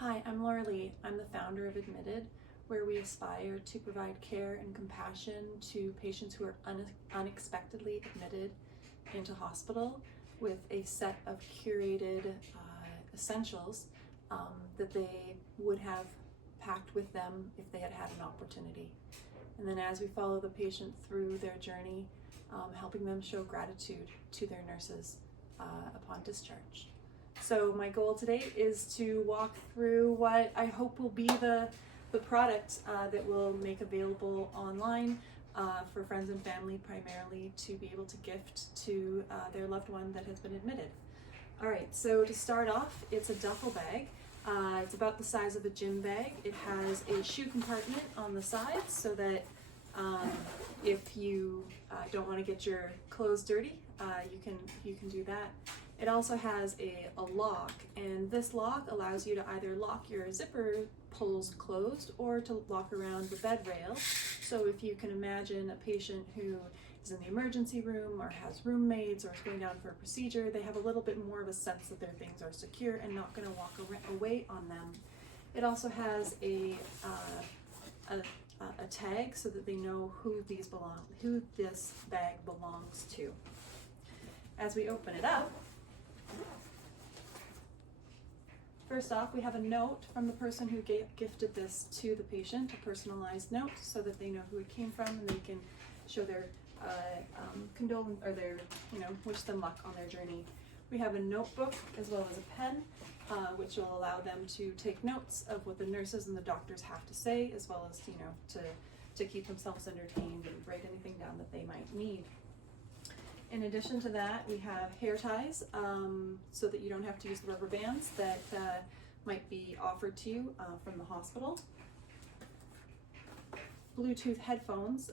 Hi, I'm Laura Lee. I'm the founder of Admitted, where we aspire to provide care and compassion to patients who are unexpectedly admitted into hospital with a set of curated essentials that they would have packed with them if they had had an opportunity. And then as we follow the patient through their journey, helping them show gratitude to their nurses upon discharge. So my goal today is to walk through what I hope will be the product that we'll make available online for friends and family primarily to be able to gift to their loved one that has been admitted. All right, so to start off, it's a duffel bag. It's about the size of a gym bag. It has a shoe compartment on the sides so that if you don't want to get your clothes dirty, you can do that. It also has a lock, and this lock allows you to either lock your zipper pulls closed or to lock around the bed rail. So if you can imagine a patient who is in the emergency room or has roommates or is going down for a procedure, they have a little bit more of a sense that their things are secure and not going to walk away on them. It also has a tag so that they know who this bag belongs to. As we open it up, first off, we have a note from the person who gifted this to the patient, a personalized note, so that they know who it came from and they can show their condolence or their, wish them luck on their journey. We have a notebook as well as a pen, which will allow them to take notes of what the nurses and the doctors have to say, as well as to keep themselves entertained and write anything down that they might need. In addition to that, we have hair ties, so that you don't have to use the rubber bands that might be offered to you from the hospital. Bluetooth headphones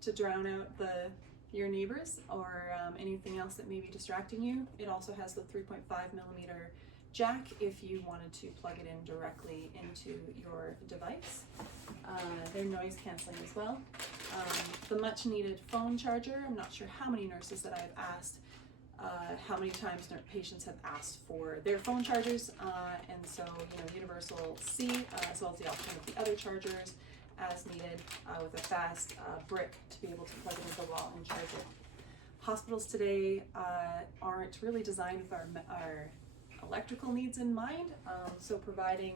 to drown out your neighbors or anything else that may be distracting you. It also has the 3.5mm jack if you wanted to plug it in directly into your device. They're noise canceling as well. The much needed phone charger. I'm not sure how many nurses that I've asked how many times patients have asked for their phone chargers, and so universal C as well as the option of the other chargers as needed with a fast brick to be able to plug it into the wall and charge it. Hospitals today aren't really designed with our electrical needs in mind, so providing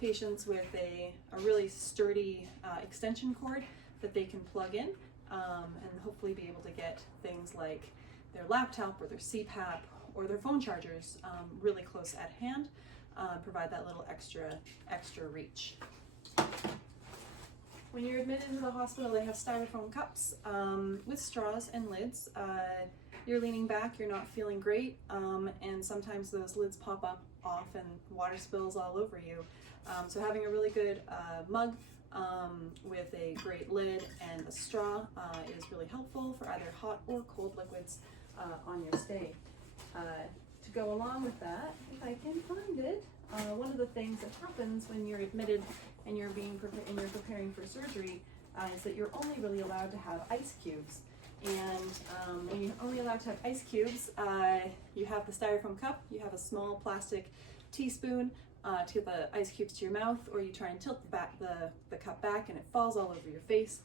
patients with a really sturdy extension cord that they can plug in and hopefully be able to get things like their laptop or their CPAP or their phone chargers really close at hand, provide that little extra reach. When you're admitted into the hospital, they have styrofoam cups with straws and lids. You're leaning back, you're not feeling great, and sometimes those lids pop off and water spills all over you. So having a really good mug with a great lid and a straw is really helpful for either hot or cold liquids on your stay. To go along with that, if I can find it, one of the things that happens when you're admitted and you're preparing for surgery is that you're only really allowed to have ice cubes. And when you're only allowed to have ice cubes, you have the styrofoam cup, you have a small plastic teaspoon to get the ice cubes to your mouth, or you try and tilt the cup back and it falls all over your face.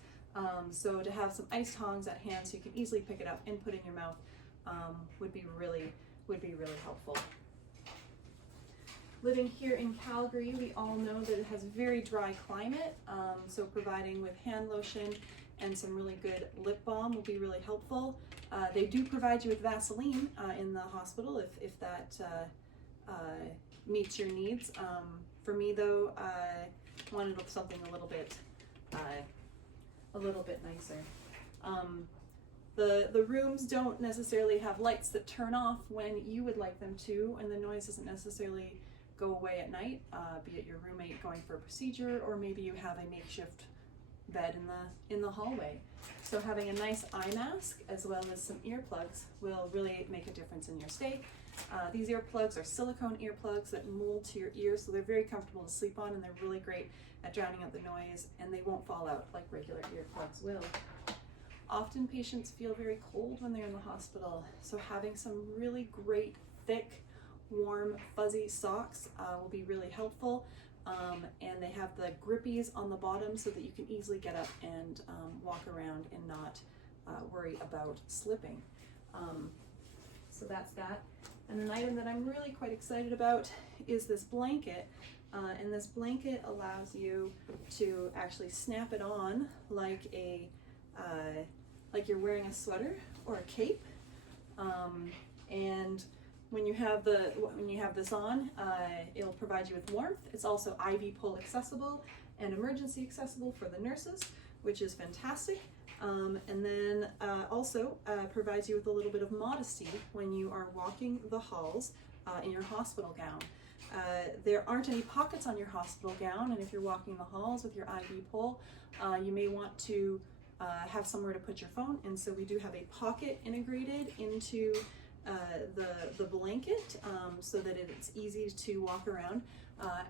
So to have some ice tongs at hand so you can easily pick it up and put it in your mouth would be really helpful. Living here in Calgary, we all know that it has a very dry climate, so providing with hand lotion and some really good lip balm will be really helpful. They do provide you with Vaseline in the hospital if that meets your needs. For me though, I wanted something a little bit nicer. The rooms don't necessarily have lights that turn off when you would like them to, and the noise doesn't necessarily go away at night, be it your roommate going for a procedure, or maybe you have a makeshift bed in the hallway. So having a nice eye mask as well as some earplugs will really make a difference in your stay. These earplugs are silicone earplugs that mold to your ears, so they're very comfortable to sleep on, and they're really great at drowning out the noise, and they won't fall out like regular earplugs will. Often patients feel very cold when they're in the hospital, so having some really great thick warm, fuzzy socks will be really helpful. And they have the grippies on the bottom so that you can easily get up and walk around and not worry about slipping. So that's that. And an item that I'm really quite excited about is this blanket. And this blanket allows you to actually snap it on like like you're wearing a sweater or a cape. And when you have this on, it'll provide you with warmth. It's also IV pole accessible and emergency accessible for the nurses, which is fantastic. And then also provides you with a little bit of modesty when you are walking the halls in your hospital gown. There aren't any pockets on your hospital gown, and if you're walking the halls with your IV pole, you may want to have somewhere to put your phone, and so we do have a pocket integrated into the blanket so that it's easy to walk around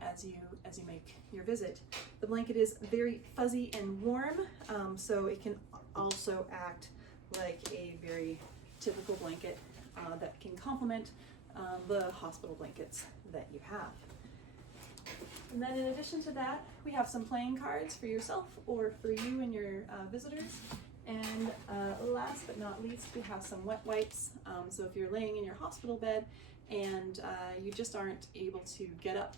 as you make your visit. The blanket is very fuzzy and warm, so it can also act like a very typical blanket that can complement the hospital blankets that you have. And then in addition to that, we have some playing cards for yourself or for you and your visitors. And last but not least, we have some wet wipes. So if you're laying in your hospital bed and you just aren't able to get up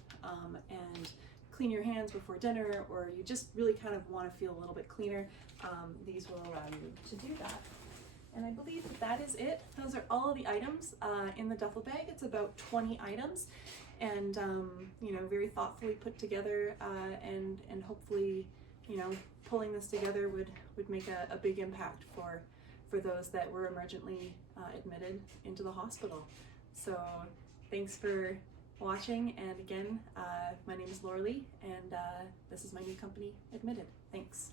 and clean your hands before dinner, or you just really kind of want to feel a little bit cleaner, these will allow you to do that. And I believe that is it. Those are all of the items in the duffel bag. It's about 20 items, and you know, very thoughtfully put together, and hopefully, you know, pulling this together would make a big impact for those that were emergently admitted into the hospital. So thanks for watching, and again, my name is Laura Lee, and this is my new company, Admitted. Thanks.